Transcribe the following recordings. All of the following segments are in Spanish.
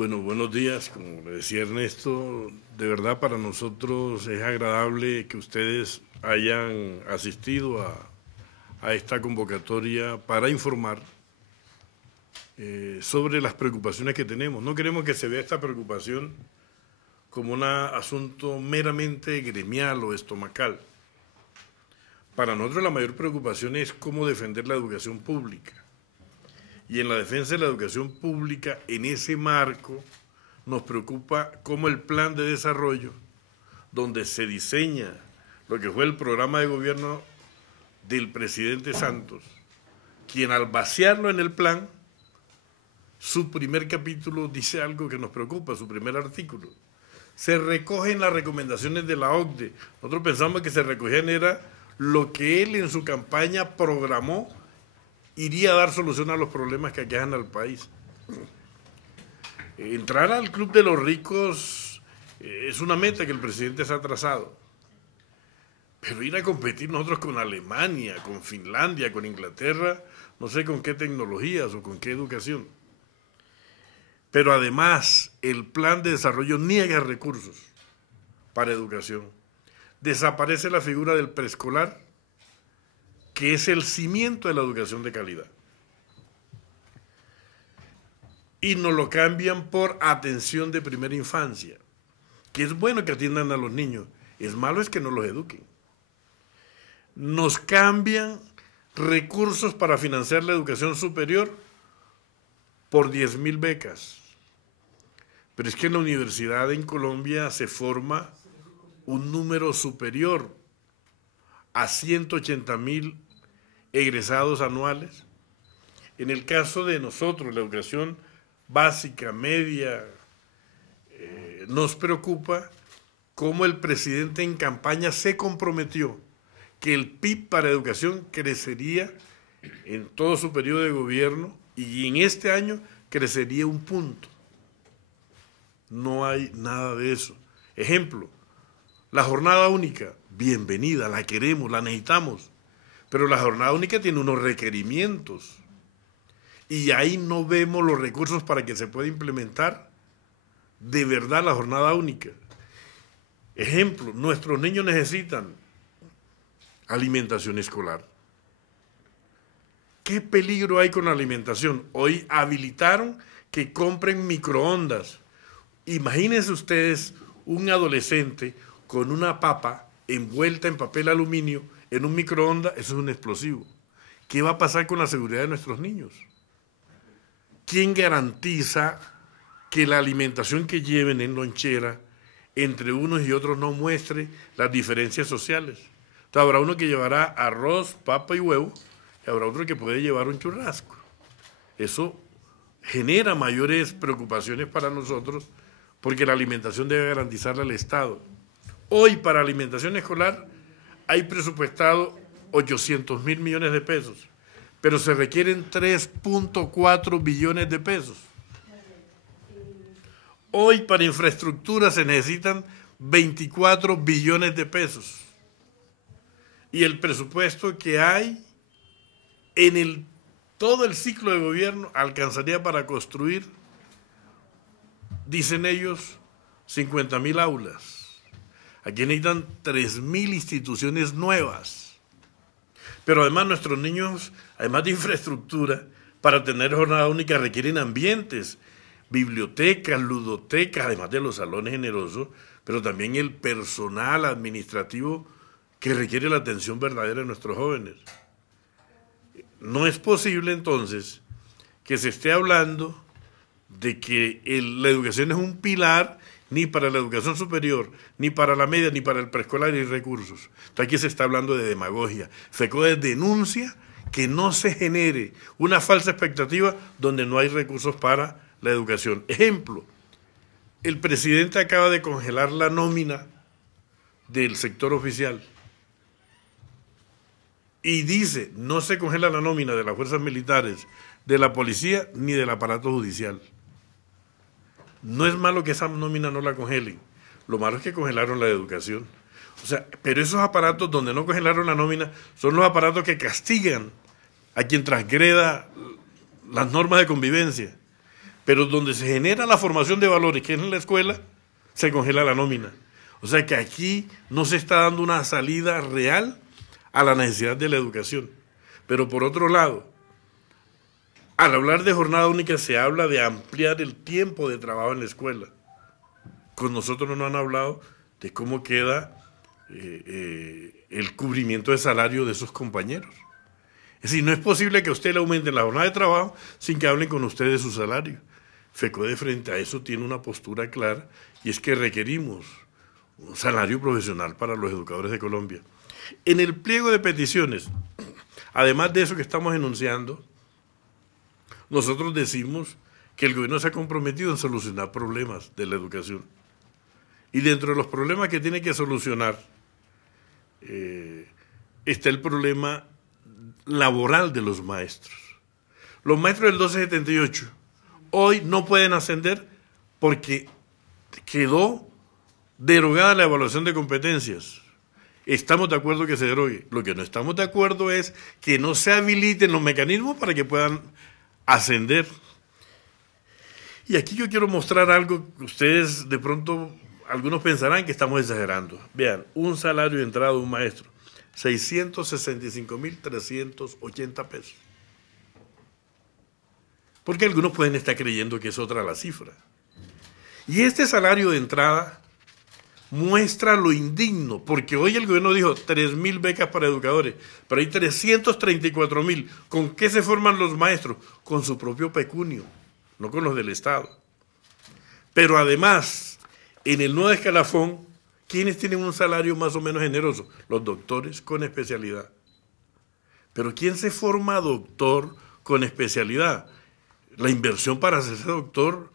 Bueno, buenos días. Como le decía Ernesto, de verdad para nosotros es agradable que ustedes hayan asistido a esta convocatoria para informar sobre las preocupaciones que tenemos. No queremos que se vea esta preocupación como un asunto meramente gremial o estomacal. Para nosotros la mayor preocupación es cómo defender la educación pública. Y en la defensa de la educación pública, en ese marco, nos preocupa cómo el plan de desarrollo, donde se diseña lo que fue el programa de gobierno del presidente Santos, quien al vaciarlo en el plan, su primer capítulo dice algo que nos preocupa, su primer artículo. Se recogen las recomendaciones de la OCDE. Nosotros pensamos que se recogían era lo que él en su campaña programó iría a dar solución a los problemas que aquejan al país. Entrar al club de los ricos es una meta que el presidente se ha trazado. Pero ir a competir nosotros con Alemania, con Finlandia, con Inglaterra, no sé con qué tecnologías o con qué educación. Pero además, el plan de desarrollo niega recursos para educación. Desaparece la figura del preescolar, que es el cimiento de la educación de calidad. Y nos lo cambian por atención de primera infancia, que es bueno que atiendan a los niños, es malo es que no los eduquen. Nos cambian recursos para financiar la educación superior por 10.000 becas. Pero es que en la universidad en Colombia se forma un número superior a 180.000 egresados anuales. En el caso de nosotros, la educación básica, media, nos preocupa cómo el presidente en campaña se comprometió que el PIB para educación crecería en todo su periodo de gobierno y en este año crecería 1 punto. No hay nada de eso. Ejemplo, la jornada única, bienvenida, la queremos, la necesitamos, pero la jornada única tiene unos requerimientos y ahí no vemos los recursos para que se pueda implementar de verdad la jornada única. Ejemplo, nuestros niños necesitan alimentación escolar. ¿Qué peligro hay con la alimentación? Hoy habilitaron que compren microondas. Imagínense ustedes un adolescente con una papa envuelta en papel aluminio en un microondas, eso es un explosivo. ¿Qué va a pasar con la seguridad de nuestros niños? ¿Quién garantiza que la alimentación que lleven en lonchera entre unos y otros no muestre las diferencias sociales? Entonces, habrá uno que llevará arroz, papa y huevo, y habrá otro que puede llevar un churrasco. Eso genera mayores preocupaciones para nosotros porque la alimentación debe garantizarla el Estado. Hoy para alimentación escolar hay presupuestado 800.000 millones de pesos, pero se requieren 3.4 billones de pesos. Hoy para infraestructura se necesitan 24 billones de pesos. Y el presupuesto que hay en todo el ciclo de gobierno alcanzaría para construir, dicen ellos, 50.000 aulas. Aquí necesitan 3.000 instituciones nuevas. Pero además nuestros niños, además de infraestructura, para tener jornada única requieren ambientes, bibliotecas, ludotecas, además de los salones generosos, pero también el personal administrativo que requiere la atención verdadera de nuestros jóvenes. No es posible entonces que se esté hablando de que la educación es un pilar ni para la educación superior, ni para la media, ni para el preescolar y recursos. Entonces aquí se está hablando de demagogia. FECODE denuncia que no se genere una falsa expectativa donde no hay recursos para la educación. Ejemplo, el presidente acaba de congelar la nómina del sector oficial y dice, no se congela la nómina de las fuerzas militares, de la policía, ni del aparato judicial. No es malo que esa nómina no la congelen, lo malo es que congelaron la educación. O sea, pero esos aparatos donde no congelaron la nómina son los aparatos que castigan a quien transgreda las normas de convivencia. pero donde se genera la formación de valores, que es en la escuela, se congela la nómina. O sea que aquí no se está dando una salida real a la necesidad de la educación. Pero por otro lado, al hablar de jornada única se habla de ampliar el tiempo de trabajo en la escuela. Con nosotros no nos han hablado de cómo queda el cubrimiento de salario de esos compañeros. Es decir, no es posible que a usted le aumenten la jornada de trabajo sin que hablen con usted de su salario. FECODE frente a eso tiene una postura clara y es que requerimos un salario profesional para los educadores de Colombia. En el pliego de peticiones, además de eso que estamos enunciando, nosotros decimos que el gobierno se ha comprometido en solucionar problemas de la educación. Y dentro de los problemas que tiene que solucionar está el problema laboral de los maestros. Los maestros del 1278 hoy no pueden ascender porque quedó derogada la evaluación de competencias. Estamos de acuerdo que se derogue. Lo que no estamos de acuerdo es que no se habiliten los mecanismos para que puedan ascender. Y aquí yo quiero mostrar algo que ustedes de pronto, algunos pensarán que estamos exagerando. Vean, un salario de entrada de un maestro, 665.380 pesos. Porque algunos pueden estar creyendo que es otra la cifra. Y este salario de entrada muestra lo indigno, porque hoy el gobierno dijo 3.000 becas para educadores, pero hay 334.000. ¿Con qué se forman los maestros? Con su propio pecunio, no con los del Estado. Pero además, en el nuevo escalafón, ¿quiénes tienen un salario más o menos generoso? Los doctores con especialidad. Pero ¿quién se forma doctor con especialidad? La inversión para hacerse doctor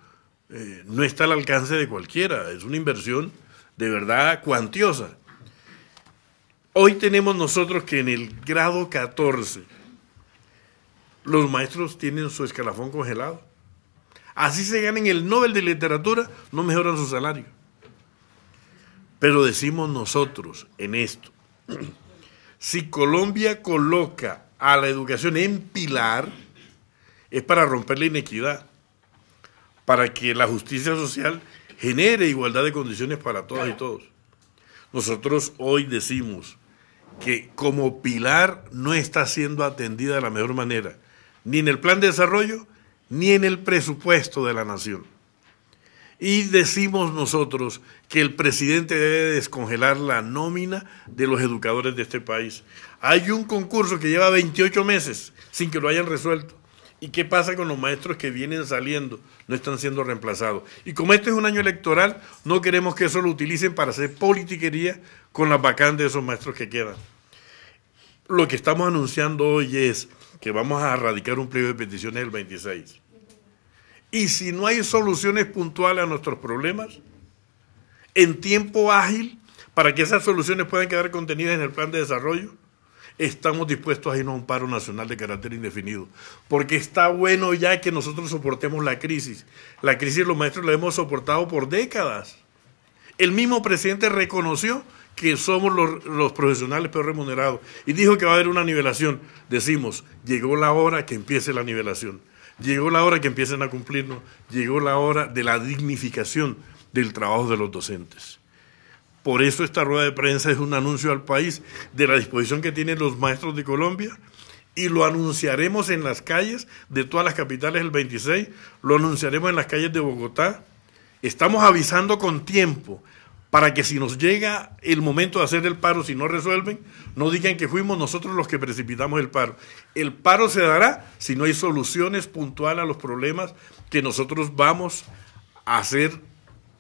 no está al alcance de cualquiera, es una inversión de verdad cuantiosa. Hoy tenemos nosotros que en el grado 14 los maestros tienen su escalafón congelado. Así se ganen el Nobel de Literatura, no mejoran su salario. Pero decimos nosotros en esto, si Colombia coloca a la educación en pilar, es para romper la inequidad, para que la justicia social genere igualdad de condiciones para todas y todos. Nosotros hoy decimos que como pilar no está siendo atendida de la mejor manera, ni en el plan de desarrollo, ni en el presupuesto de la nación. Y decimos nosotros que el presidente debe descongelar la nómina de los educadores de este país. Hay un concurso que lleva 28 meses sin que lo hayan resuelto. ¿Y qué pasa con los maestros que vienen saliendo? No están siendo reemplazados. Y como este es un año electoral, no queremos que eso lo utilicen para hacer politiquería con las vacantes de esos maestros que quedan. Lo que estamos anunciando hoy es que vamos a radicar un pliego de peticiones el 26. Y si no hay soluciones puntuales a nuestros problemas, en tiempo ágil, para que esas soluciones puedan quedar contenidas en el plan de desarrollo, estamos dispuestos a irnos a un paro nacional de carácter indefinido, porque está bueno ya que nosotros soportemos la crisis. La crisis los maestros la hemos soportado por décadas. El mismo presidente reconoció que somos los profesionales peor remunerados y dijo que va a haber una nivelación. Decimos, llegó la hora que empiece la nivelación, llegó la hora que empiecen a cumplirnos, llegó la hora de la dignificación del trabajo de los docentes. Por eso esta rueda de prensa es un anuncio al país de la disposición que tienen los maestros de Colombia y lo anunciaremos en las calles de todas las capitales el 26, lo anunciaremos en las calles de Bogotá. Estamos avisando con tiempo para que si nos llega el momento de hacer el paro, si no resuelven, no digan que fuimos nosotros los que precipitamos el paro. El paro se dará si no hay soluciones puntuales a los problemas que nosotros vamos a hacer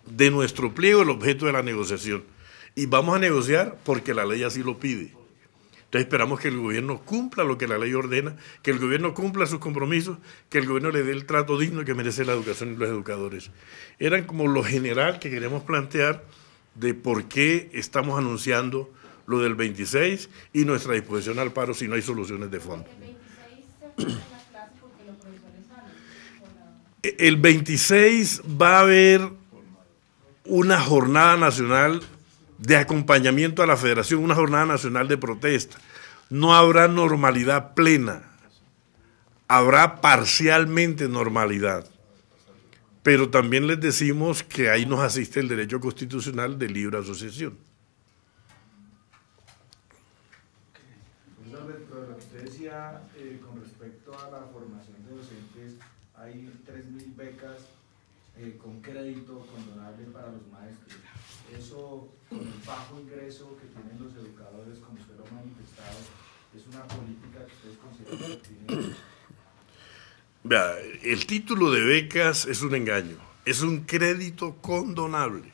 de nuestro pliego el objeto de la negociación. Y vamos a negociar porque la ley así lo pide. Entonces esperamos que el gobierno cumpla lo que la ley ordena, que el gobierno cumpla sus compromisos, que el gobierno le dé el trato digno que merece la educación y los educadores. Eran como lo general que queremos plantear de por qué estamos anunciando lo del 26 y nuestra disposición al paro si no hay soluciones de fondo. El 26 va a haber una jornada nacional de acompañamiento a la federación, una jornada nacional de protesta. No habrá normalidad plena, habrá parcialmente normalidad. pero también les decimos que ahí nos asiste el derecho constitucional de libre asociación. Profesor, dentro de lo que usted decía con respecto a la formación de docentes, hay 3.000 becas con crédito condonable para los maestros. Eso, con el bajo ingreso que tienen los educadores, como usted lo ha manifestado, ¿es una política que ustedes consideran pertinente? Vea, el título de becas es un engaño, es un crédito condonable.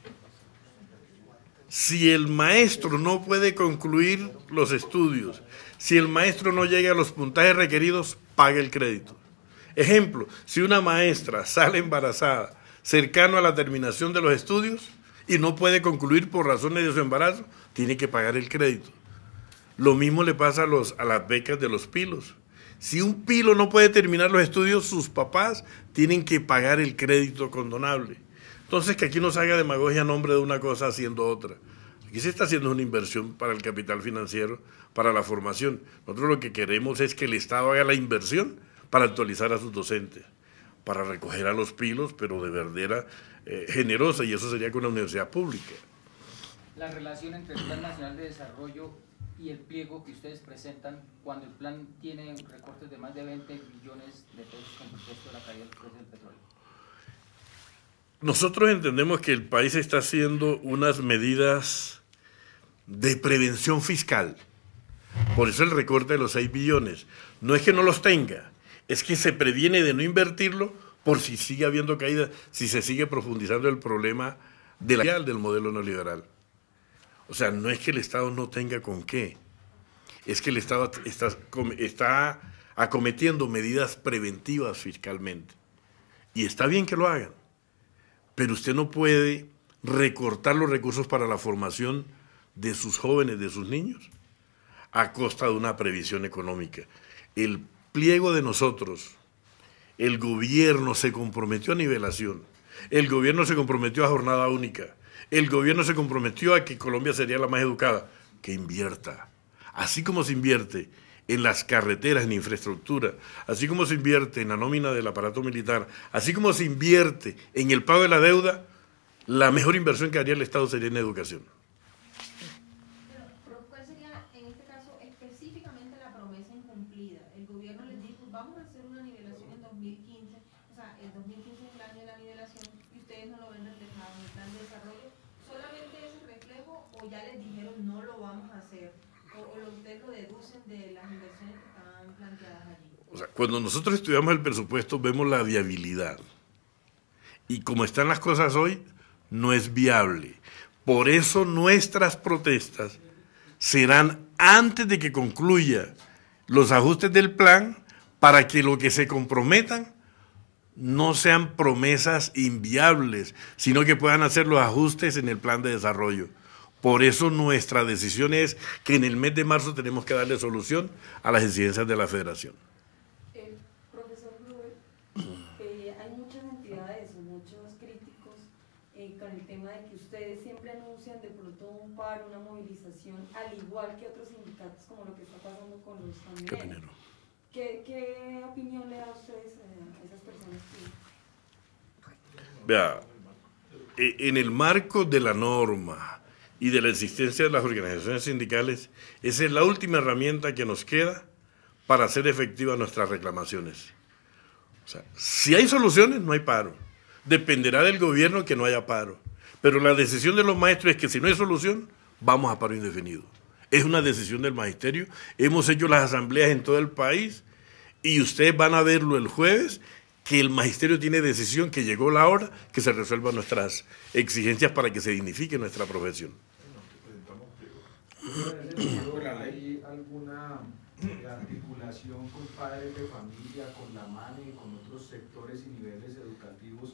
Si el maestro no puede concluir los estudios, si el maestro no llega a los puntajes requeridos, paga el crédito. Ejemplo, si una maestra sale embarazada cercano a la terminación de los estudios y no puede concluir por razones de su embarazo, tiene que pagar el crédito. Lo mismo le pasa a las becas de los pilos. Si un pilo no puede terminar los estudios, sus papás tienen que pagar el crédito condonable. Entonces, que aquí no se haga demagogia a nombre de una cosa haciendo otra. Aquí se está haciendo una inversión para el capital financiero, para la formación. Nosotros lo que queremos es que el Estado haga la inversión para actualizar a sus docentes, para recoger a los pilos, pero de verdad generosa, y eso sería con una universidad pública. La relación entre el Plan Nacional de Desarrollo y el pliego que ustedes presentan cuando el plan tiene recortes de más de 20 billones de pesos con respecto a la caída del precio del petróleo. Nosotros entendemos que el país está haciendo unas medidas de prevención fiscal. Por eso el recorte de los 6 billones. No es que no los tenga, es que se previene de no invertirlo por si sigue habiendo caída, si se sigue profundizando el problema del modelo neoliberal. O sea, no es que el Estado no tenga con qué, es que el Estado está acometiendo medidas preventivas fiscalmente. Y está bien que lo hagan, pero usted no puede recortar los recursos para la formación de sus jóvenes, de sus niños, a costa de una previsión económica. El pliego de nosotros, el gobierno se comprometió a nivelación, el gobierno se comprometió a jornada única, el gobierno se comprometió a que Colombia sería la más educada, que invierta. Así como se invierte en las carreteras, en infraestructura, así como se invierte en la nómina del aparato militar, así como se invierte en el pago de la deuda, la mejor inversión que haría el Estado sería en educación. Pero, ¿cuál sería, en este caso, específicamente la promesa incumplida? El gobierno les dijo, vamos a hacer una nivelación en 2015, o sea, el 2015 es el año de la nivelación, y ustedes no lo ven reflejado en el plan de desarrollo. ¿Solamente ese reflejo o ya les dijeron no lo vamos a hacer? ¿O ustedes lo deducen de las inversiones que están planteadas allí? O sea, cuando nosotros estudiamos el presupuesto vemos la viabilidad. Y como están las cosas hoy, no es viable. Por eso nuestras protestas serán antes de que concluya los ajustes del plan, para que lo que se comprometan no sean promesas inviables, sino que puedan hacer los ajustes en el plan de desarrollo. Por eso nuestra decisión es que en el mes de marzo tenemos que darle solución a las exigencias de la Federación. Profesor Rubén, hay muchas entidades o muchos críticos con el tema de que ustedes siempre anuncian de pronto un paro, una movilización, al igual que otros sindicatos, como lo que está pasando con los camioneros. ¿Qué opinión le da a ustedes a esas personas que... Vea, en el marco de la norma y de la existencia de las organizaciones sindicales, esa es la última herramienta que nos queda para hacer efectivas nuestras reclamaciones. O sea, si hay soluciones, no hay paro. Dependerá del gobierno que no haya paro. Pero la decisión de los maestros es que si no hay solución, vamos a paro indefinido. Es una decisión del magisterio. Hemos hecho las asambleas en todo el país y ustedes van a verlo el jueves, que el magisterio tiene decisión, que llegó la hora que se resuelvan nuestras exigencias para que se dignifique nuestra profesión. ¿Hay alguna articulación con padres de familia, con la MANE y con otros sectores y niveles educativos?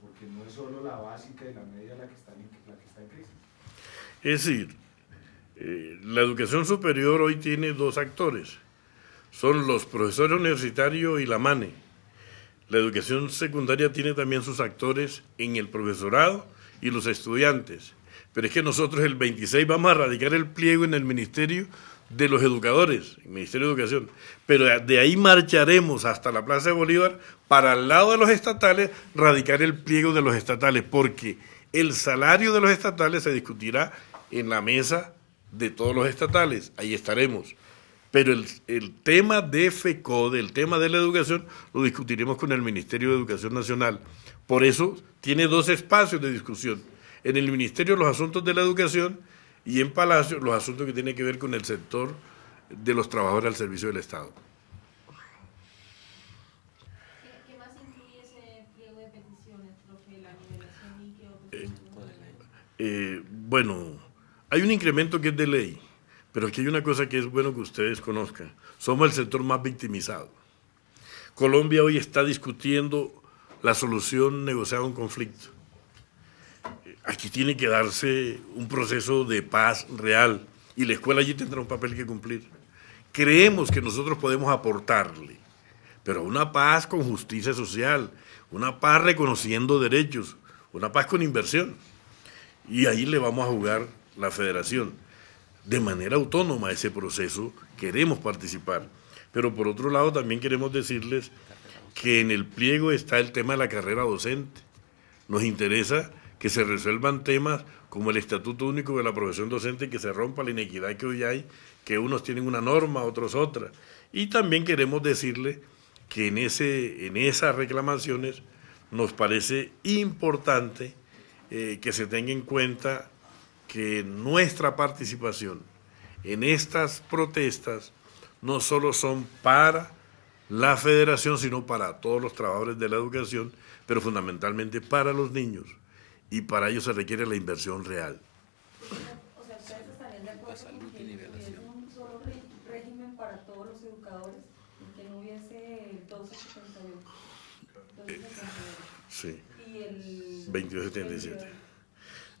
Porque no es solo la básica y la media la que está en crisis. Es decir, la educación superior hoy tiene dos actores, son los profesores universitarios y la MANE. La educación secundaria tiene también sus actores en el profesorado y los estudiantes. Pero es que nosotros el 26 vamos a radicar el pliego en el ministerio de los educadores, el Ministerio de Educación, pero de ahí marcharemos hasta la Plaza de Bolívar para al lado de los estatales radicar el pliego de los estatales, porque el salario de los estatales se discutirá en la mesa de todos los estatales, ahí estaremos. Pero el tema de FECODE, el tema de la educación, lo discutiremos con el Ministerio de Educación Nacional. Por eso tiene dos espacios de discusión. En el Ministerio los asuntos de la educación y en Palacio los asuntos que tienen que ver con el sector de los trabajadores al servicio del Estado. ¿Qué más incluye ese pliego de peticiones, profe? La nivelación y qué otros? Bueno, hay un incremento que es de ley, pero aquí hay una cosa que es bueno que ustedes conozcan. Somos el sector más victimizado. Colombia hoy está discutiendo la solución negociada a un conflicto. Aquí tiene que darse un proceso de paz real y la escuela allí tendrá un papel que cumplir. Creemos que nosotros podemos aportarle, pero una paz con justicia social, una paz reconociendo derechos, una paz con inversión. Y ahí le vamos a jugar la federación. De manera autónoma a ese proceso queremos participar. Pero por otro lado también queremos decirles que en el pliego está el tema de la carrera docente. Nos interesa que se resuelvan temas como el Estatuto Único de la Profesión Docente, que se rompa la inequidad que hoy hay, que unos tienen una norma, otros otra. Y también queremos decirle que en esas reclamaciones nos parece importante que se tenga en cuenta que nuestra participación en estas protestas no solo son para la federación, sino para todos los trabajadores de la educación, pero fundamentalmente para los niños. Y para ello se requiere la inversión real. O sea, ¿ustedes estarían de acuerdo con que hubiese un solo régimen para todos los educadores y que no hubiese el 1278? Sí, Y el 2277.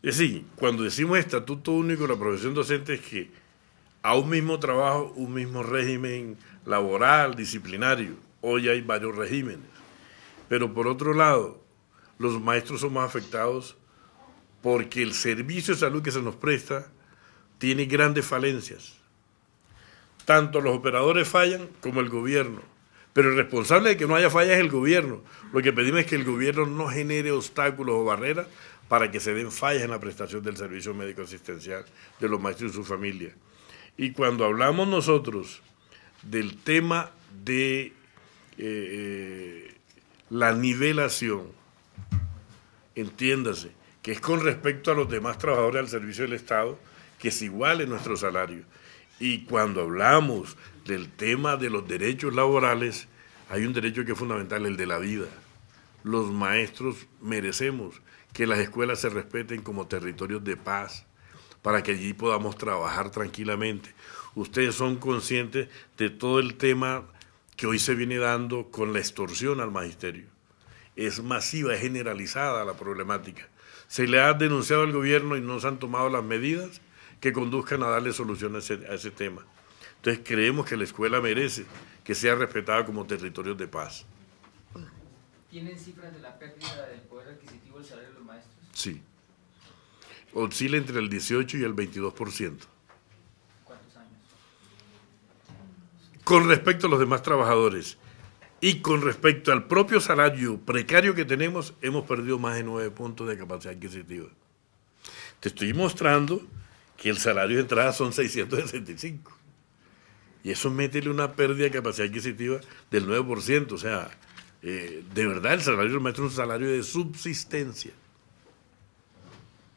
Es decir, cuando decimos Estatuto Único de la Profesión Docente es que a un mismo trabajo, un mismo régimen laboral, disciplinario. Hoy hay varios regímenes. Pero por otro lado, los maestros somos afectados porque el servicio de salud que se nos presta tiene grandes falencias. Tanto los operadores fallan como el gobierno. Pero el responsable de que no haya fallas es el gobierno. Lo que pedimos es que el gobierno no genere obstáculos o barreras para que se den fallas en la prestación del servicio médico asistencial de los maestros y su familia. Y cuando hablamos nosotros del tema de la nivelación, entiéndase, que es con respecto a los demás trabajadores al servicio del Estado, que se iguale nuestro salario. Y cuando hablamos del tema de los derechos laborales, hay un derecho que es fundamental, el de la vida. Los maestros merecemos que las escuelas se respeten como territorios de paz, para que allí podamos trabajar tranquilamente. Ustedes son conscientes de todo el tema que hoy se viene dando con la extorsión al magisterio. Es masiva, es generalizada la problemática. Se le ha denunciado al gobierno y no se han tomado las medidas que conduzcan a darle solución a ese tema. Entonces creemos que la escuela merece que sea respetada como territorio de paz. ¿Tienen cifras de la pérdida del poder adquisitivo del salario de los maestros? Sí. Oscila entre el 18 y el 22%. ¿Cuántos años? Con respecto a los demás trabajadores y con respecto al propio salario precario que tenemos, hemos perdido más de 9 puntos de capacidad adquisitiva. Te estoy mostrando que el salario de entrada son 665. Y eso métele una pérdida de capacidad adquisitiva del 9%. O sea, de verdad el salario del maestro es un salario de subsistencia.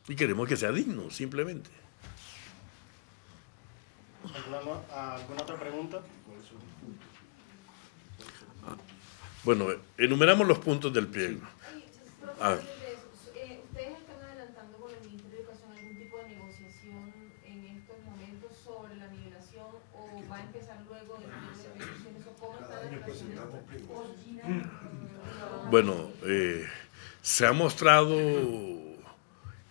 Y queremos que sea digno, simplemente. ¿Alguna otra pregunta? Bueno, enumeramos los puntos del pliego. A ver. ¿Ustedes están adelantando con el Ministerio de Educación algún tipo de negociación en estos momentos sobre la nivelación o va a empezar luego del pliego de peticiones o cómo están las relaciones con Gina? Bueno, se ha mostrado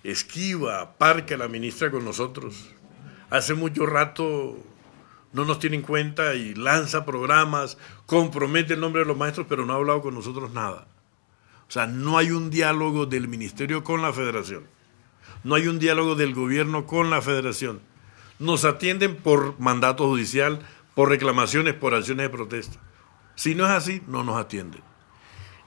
esquiva, parca la ministra con nosotros. Hace mucho rato no nos tiene en cuenta y lanza programas, compromete el nombre de los maestros, pero no ha hablado con nosotros nada. O sea, no hay un diálogo del ministerio con la federación. No hay un diálogo del gobierno con la federación. nos atienden por mandato judicial, por reclamaciones, por acciones de protesta. Si no es así, no nos atienden.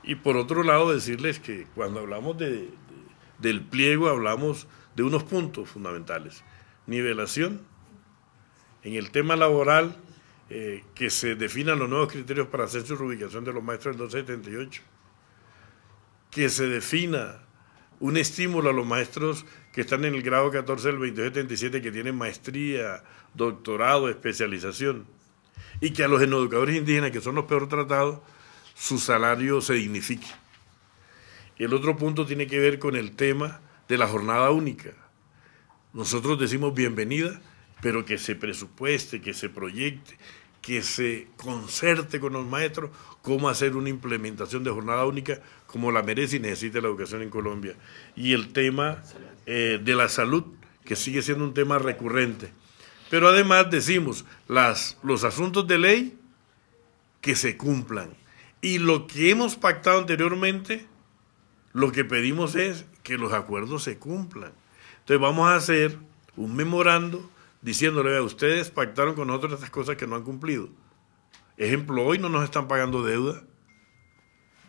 Y por otro lado, decirles que cuando hablamos del pliego, hablamos de unos puntos fundamentales. Nivelación, en el tema laboral, que se definan los nuevos criterios para hacer su reubicación de los maestros del 278, que se defina un estímulo a los maestros que están en el grado 14 del 2277, que tienen maestría, doctorado, especialización, y que a los educadores indígenas, que son los peor tratados, su salario se dignifique. El otro punto tiene que ver con el tema de la jornada única. Nosotros decimos bienvenida, pero que se presupueste, que se proyecte, que se concerte con los maestros cómo hacer una implementación de jornada única como la merece y necesita la educación en Colombia. Y el tema de la salud, que sigue siendo un tema recurrente. Pero además decimos, los asuntos de ley que se cumplan. Y lo que hemos pactado anteriormente, lo que pedimos es que los acuerdos se cumplan. Entonces vamos a hacer un memorando diciéndole, a ustedes pactaron con nosotros estas cosas que no han cumplido. Ejemplo, hoy no nos están pagando deuda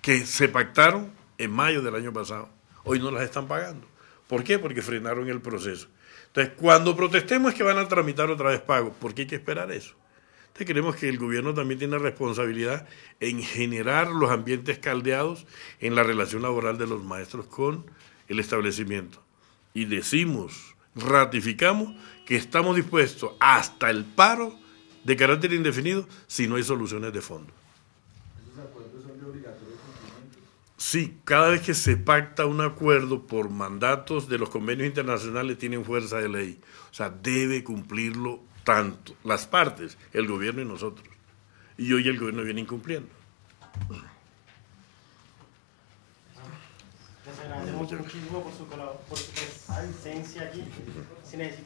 que se pactaron en mayo del año pasado. Hoy no las están pagando. ¿Por qué? Porque frenaron el proceso. Entonces, cuando protestemos es que van a tramitar otra vez pagos. ¿Por qué hay que esperar eso? Entonces, creemos que el gobierno también tiene responsabilidad en generar los ambientes caldeados en la relación laboral de los maestros con el establecimiento. Y decimos, ratificamos que estamos dispuestos hasta el paro de carácter indefinido si no hay soluciones de fondo. ¿Esos acuerdos son de obligatorio cumplimiento? Sí, cada vez que se pacta un acuerdo por mandatos de los convenios internacionales tienen fuerza de ley. O sea, debe cumplirlo tanto las partes, el gobierno y nosotros. Y hoy el gobierno viene incumpliendo. Les agradecemos muchísimo por su presencia aquí. Si necesitan